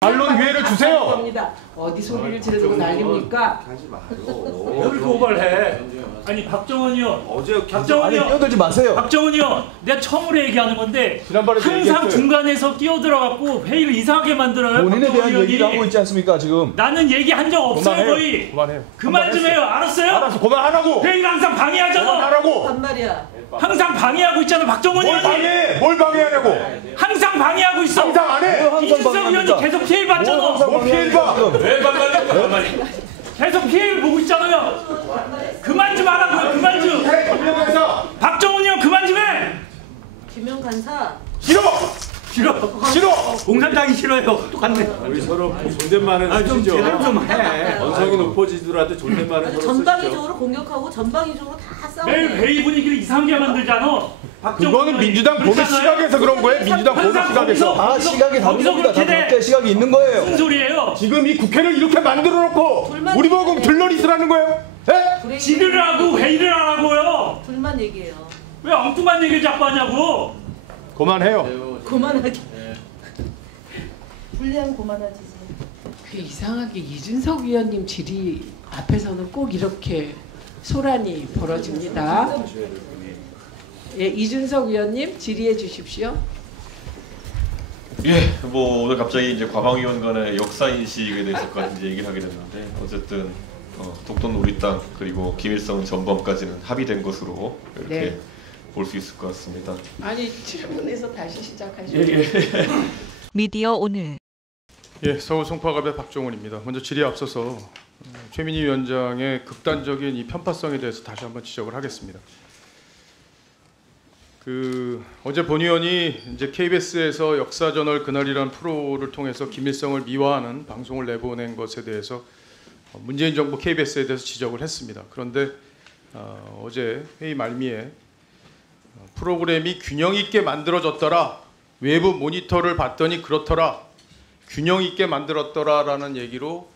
언론 기회를 주세요. 겁니다. 어디 소리를 지르고 난립니까? 하지 마요. 여기 고발해. 아니 박정원 의원. 어제 박정원 의원. 끼어들지 마세요. 박정원 의원. 내가 처음으로 얘기하는 건데 지난번에도 항상 얘기했어요. 중간에서 끼어들어갖고 회의를 이상하게 만들어요. 본인에 대한 의원이. 얘기를 하고 있지 않습니까 지금? 나는 얘기한 적 없어요. 그만해요. 거의. 그만해요. 그만 좀 해요. 알았어요? 알았어. 그만하라고. 회의를 항상 방해하잖아. 그만하라고. 반말이야. 항상 방해하고 있잖아. 박정원 뭘 의원이. 방해해? 뭘 방해하냐고. 항상 방해하고 있어. 항상 안 해. 이준석 의원이 계속 피해를 받잖아. 뭐 피해를 봐. 왜 방관해? 계속 피해를 보고 있잖아요. 그만 좀 하라고요. 그만 좀. 박정원 의원 그만 좀 해. 김영 간사. 싫어. 공산당이 싫어요. 똑같네. 우리 서로 존댓말은 좀 쓰죠. 제대로 좀 해. 언성이 높아지더라도 존댓말은 서로 쓰죠. 전방위적으로 공격하고 전방위적으로 다 싸우고. 매일 회의 분위기를 이상하게 만들잖아. 그거는 민주당 보는 시각에서 그런 거예요. 민주당 보는 시각에서. 다 시각이 다른 겁니다. 다 각자의 시각이 있는 거예요. 무슨 소리예요? 지금 이 국회를 이렇게 만들어 놓고 우리 보고 들러리 있으라는 거예요? 예? 질의를 하고 회의를 하라고요. 둘만 얘기해요. 왜 엉뚱한 얘기를 자꾸 하냐고. 그만해요. 그만하게. 불리한 그만하지. 그 이상하게 이준석 위원님 질의 앞에서는 꼭 이렇게 소란이 벌어집니다. 예, 이준석 위원님 질의해 주십시오. 예, 뭐 오늘 갑자기 이제 과방위원 간의 역사 인식에 대해서까지 이제 얘기를 하게 됐는데 어쨌든 독도는 우리 땅 그리고 김일성 전범까지는 합의된 것으로 이렇게 네. 볼 수 있을 것 같습니다. 아니 질문에서 다시 시작하시죠. 미디어 오늘. 예, 서울 송파갑의 박종훈입니다. 먼저 질의에 앞서서 최민희 위원장의 극단적인 이 편파성에 대해서 다시 한번 지적을 하겠습니다. 어제 본 의원이 이제 KBS에서 역사저널 그날이라는 프로를 통해서 김일성을 미화하는 방송을 내보낸 것에 대해서 문재인 정부 KBS에 대해서 지적을 했습니다. 그런데 어제 회의 말미에 프로그램이 균형 있게 만들어졌더라. 외부 모니터를 봤더니 그렇더라. 균형 있게 만들었더라라는 얘기로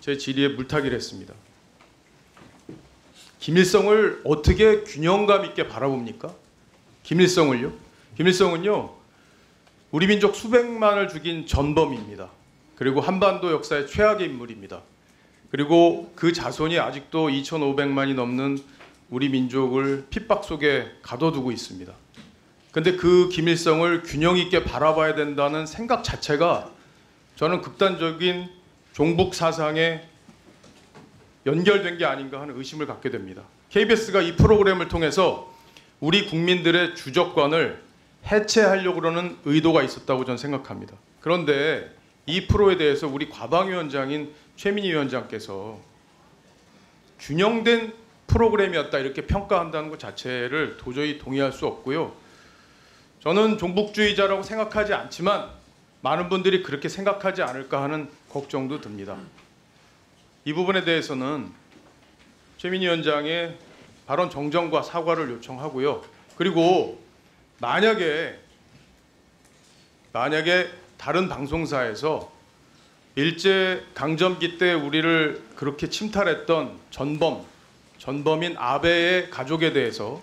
제 질의에 물타기를 했습니다. 김일성을 어떻게 균형감 있게 바라봅니까? 김일성을요? 김일성은요, 우리 민족 수백만을 죽인 전범입니다. 그리고 한반도 역사의 최악의 인물입니다. 그리고 그 자손이 아직도 2,500만이 넘는 우리 민족을 핍박 속에 가둬두고 있습니다. 근데 그 김일성을 균형 있게 바라봐야 된다는 생각 자체가 저는 극단적인 종북 사상에 연결된 게 아닌가 하는 의심을 갖게 됩니다. KBS가 이 프로그램을 통해서 우리 국민들의 주적관을 해체하려고 그러는 의도가 있었다고 저는 생각합니다. 그런데 이 프로에 대해서 우리 과방위원장인 최민희 위원장께서 균형된 프로그램이었다 이렇게 평가한다는 것 자체를 도저히 동의할 수 없고요. 저는 종북주의자라고 생각하지 않지만 많은 분들이 그렇게 생각하지 않을까 하는 걱정도 듭니다. 이 부분에 대해서는 최민희 위원장의 발언 정정과 사과를 요청하고요. 그리고 만약에 다른 방송사에서 일제강점기 때 우리를 그렇게 침탈했던 전범인 아베의 가족에 대해서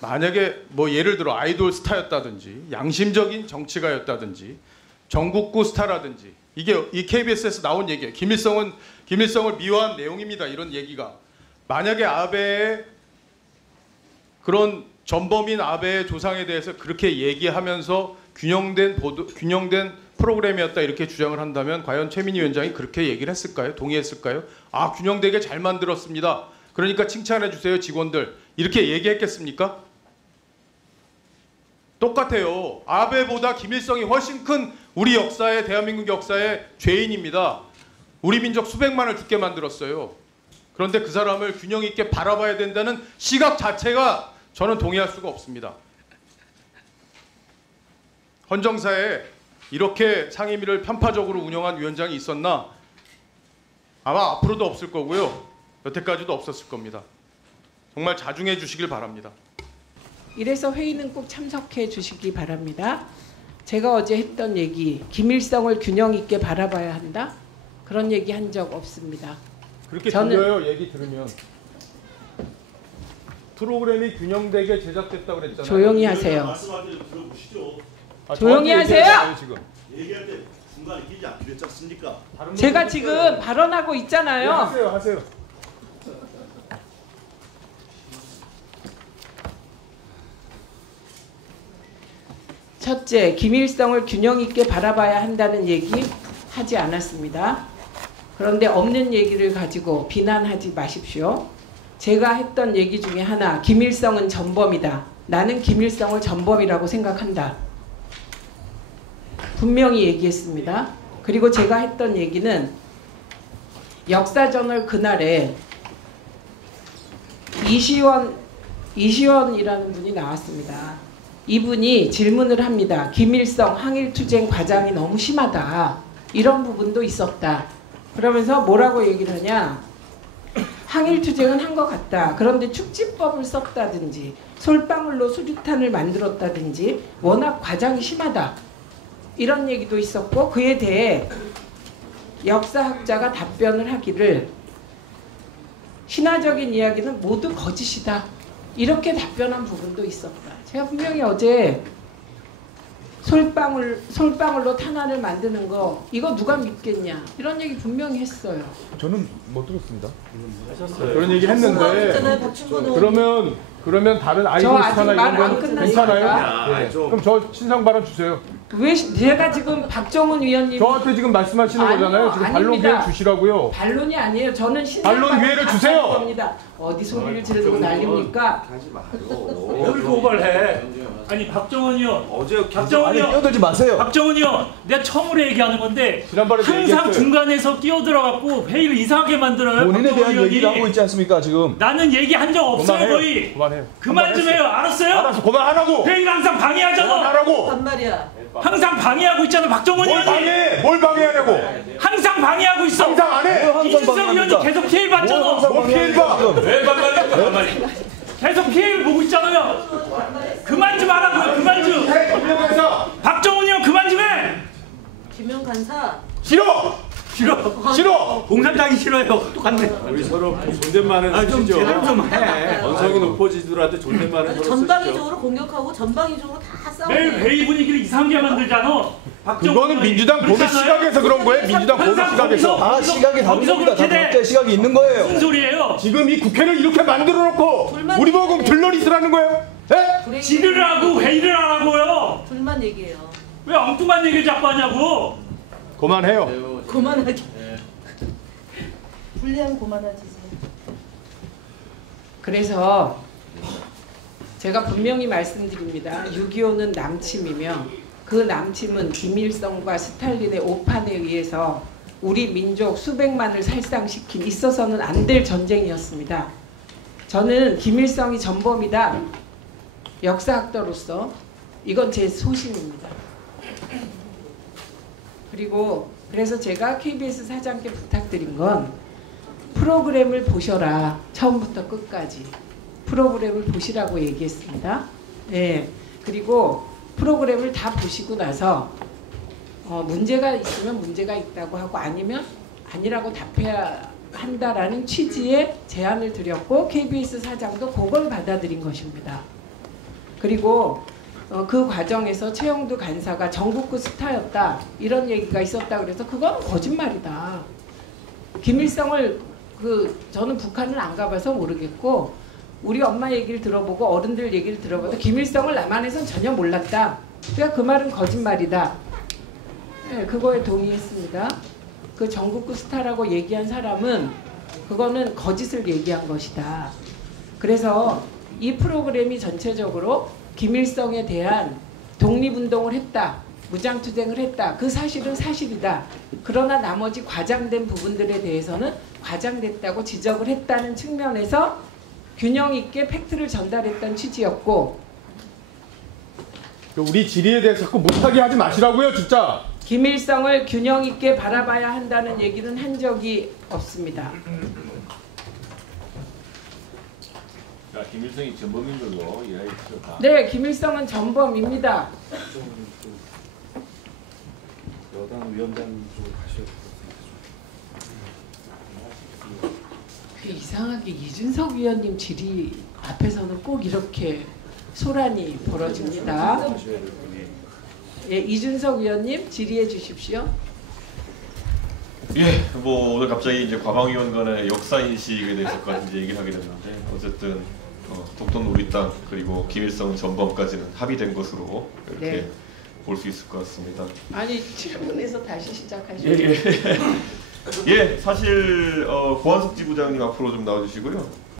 만약에 뭐 예를 들어 아이돌 스타였다든지 양심적인 정치가였다든지 전국구 스타라든지 이게 이 KBS에서 나온 얘기예요. 김일성을 미화한 내용입니다. 이런 얘기가 만약에 아베의 그런 전범인 아베의 조상에 대해서 그렇게 얘기하면서 균형된 프로그램이었다 이렇게 주장을 한다면 과연 최민희 위원장이 그렇게 얘기를 했을까요? 동의했을까요? 아, 균형되게 잘 만들었습니다. 그러니까 칭찬해 주세요 직원들 이렇게 얘기했겠습니까? 똑같아요. 아베보다 김일성이 훨씬 큰 우리 역사의 대한민국 역사의 죄인입니다. 우리 민족 수백만을 죽게 만들었어요. 그런데 그 사람을 균형 있게 바라봐야 된다는 시각 자체가 저는 동의할 수가 없습니다. 헌정사에 이렇게 상임위를 편파적으로 운영한 위원장이 있었나? 아마 앞으로도 없을 거고요. 여태까지도 없었을 겁니다. 정말 자중해 주시길 바랍니다. 이래서 회의는 꼭 참석해 주시기 바랍니다. 제가 어제 했던 얘기, 김일성을 균형 있게 바라봐야 한다? 그런 얘기 한 적 없습니다. 그렇게 들려요. 얘기 들으면. 프로그램이 균형되게 제작됐다고 그랬잖아요. 조용히 하세요. 말씀하세요. 들어보시죠. 조용히 하세요. 지금. 얘기할 때 중간에 끼지 않기로 했지 않습니까? 제가 지금 발언하고 있잖아요. 하세요. 첫째, 김일성을 균형 있게 바라봐야 한다는 얘기 하지 않았습니다. 그런데 없는 얘기를 가지고 비난하지 마십시오. 제가 했던 얘기 중에 하나, 김일성은 전범이다. 나는 김일성을 전범이라고 생각한다. 분명히 얘기했습니다. 그리고 제가 했던 얘기는 역사저널 그날에 이시원이라는 분이 나왔습니다. 이분이 질문을 합니다. 김일성 항일투쟁 과장이 너무 심하다. 이런 부분도 있었다. 그러면서 뭐라고 얘기를 하냐. 항일투쟁은 한 것 같다. 그런데 축지법을 썼다든지 솔방울로 수류탄을 만들었다든지 워낙 과장이 심하다. 이런 얘기도 있었고 그에 대해 역사학자가 답변을 하기를 신화적인 이야기는 모두 거짓이다. 이렇게 답변한 부분도 있었다. 제가 분명히 어제 솔방울로 탄환을 만드는 거 이거 누가 믿겠냐 이런 얘기 분명히 했어요. 저는 못 들었습니다. 하셨어요. 그런 얘기 했는데 그러면 다른 아이돌스타나 이런 건 괜찮아요? 네. 그럼 저 친상 발언 주세요. 왜 제가 지금 박정훈 위원님 저한테 지금 말씀하시는 거잖아요. 지금 반론 기회 주시라고요. 반론이 아니에요. 저는 신상 반론 기회를 주세요. 겁니다. 어디 소리를 지르고 난립니까? 하지 마요. 뭘 고발해? 아니 박정훈 의원, 박정훈 아니 의원, 끼어들지 마세요. 박정훈 의원, 내가 처음으로 얘기하는 건데 지난번에도 항상 얘기했어요. 중간에서 끼어들어갖고 회의를 이상하게 만들어요. 본인에 박정훈 대한 의원이. 얘기를 하고 있지 않습니까 지금? 나는 얘기한 적 없어요. 그만해요. 거의. 그만해요. 그만 좀 해요. 알았어요? 알았어. 그만하라고. 회의를 항상 방해하잖아. 그만하라고. 반말이야. 항상 방해하고 있잖아. 박정훈 뭘 의원이. 방해? 뭘 방해하냐고? 항상 방해하고 있어. 항상 안 해. 이준석 의원이 계속 피해를 받잖아. 뭘 피해를 봐? 왜 반말이야? 계속 피해를 보고 있잖아요. 그만 좀 하라고요. 그만 좀. 김영간사 박정훈 의원 그만 좀 해. 김영 간사. 싫어. 공산당이 싫어요. 똑같네. 우리 서로 존댓말은 좀 쓰시죠. 제대로 좀 해. 언성이 높아지더라도 존댓말은 서로 쓰시죠. 전방위적으로 공격하고 전방위적으로 다 싸우고. 매일 회의 분위기를 이상하게 만들잖아. 그거는 민주당 보는 시각에서 그런 거예요. 민주당 보는 시각에서. 다 시각이 다른 겁니다. 다 각자의 시각이 있는 거예요. 무슨 소리예요? 지금 이 국회를 이렇게 만들어 놓고 우리 보고 들러리 있으라는 거예요? 예? 질의를 하고 회의를 하라고요. 둘만 얘기해요. 왜 엉뚱한 얘기를 자꾸 하냐고. 그만해요. 그만하게. 불리하면 그만하지. 그래서 제가 분명히 말씀드립니다. 6.25는 남침이며 그 남침은 김일성과 스탈린의 오판에 의해서 우리 민족 수백만을 살상시킨 있어서는 안 될 전쟁이었습니다. 저는 김일성이 전범이다. 역사학자로서 이건 제 소신입니다. 그리고 그래서 제가 KBS 사장께 부탁드린 건 프로그램을 보셔라. 처음부터 끝까지. 프로그램을 보시라고 얘기했습니다. 네. 그리고 프로그램을 다 보시고 나서 문제가 있으면 문제가 있다고 하고 아니면 아니라고 답해야 한다라는 취지의 제안을 드렸고 KBS 사장도 그걸 받아들인 것입니다. 그리고 그 과정에서 최영두 간사가 전국구 스타였다 이런 얘기가 있었다 그래서 그건 거짓말이다. 김일성을 저는 북한을 안 가봐서 모르겠고 우리 엄마 얘기를 들어보고 어른들 얘기를 들어봐도 김일성을 남한에선 전혀 몰랐다. 그러니까 그 말은 거짓말이다. 네, 그거에 동의했습니다. 그 전국구 스타라고 얘기한 사람은 그거는 거짓을 얘기한 것이다. 그래서 이 프로그램이 전체적으로 김일성에 대한 독립운동을 했다. 무장투쟁을 했다. 그 사실은 사실이다. 그러나 나머지 과장된 부분들에 대해서는 과장됐다고 지적을 했다는 측면에서 균형 있게 팩트를 전달했던 취지였고 우리 질의에 대해서 자꾸 못하게 하지 마시라고요. 진짜. 김일성을 균형 있게 바라봐야 한다는 얘기는 한 적이 없습니다. 김일성이 전범인 걸로 이해했죠. 네, 김일성은 전범입니다. 여당 위원장님 쪽으로 가셔야 이상하게 이준석 위원님 질의 앞에서는 꼭 이렇게 소란이 벌어집니다. 예, 이준석 위원님 질의해 주십시오. 예, 뭐 오늘 갑자기 이제 과방위원 간의 역사 인식에 대해서까지 이제 얘기를 하게 됐는데 어쨌든 독도는 우리 땅 그리고 김일성 전범까지는 합의된 것으로 이렇게 네. 볼 수 있을 것 같습니다. 아니 7분에서 다시 시작하시죠. 예, 사실 고한석 지부장님 앞으로 좀 나와주시고요.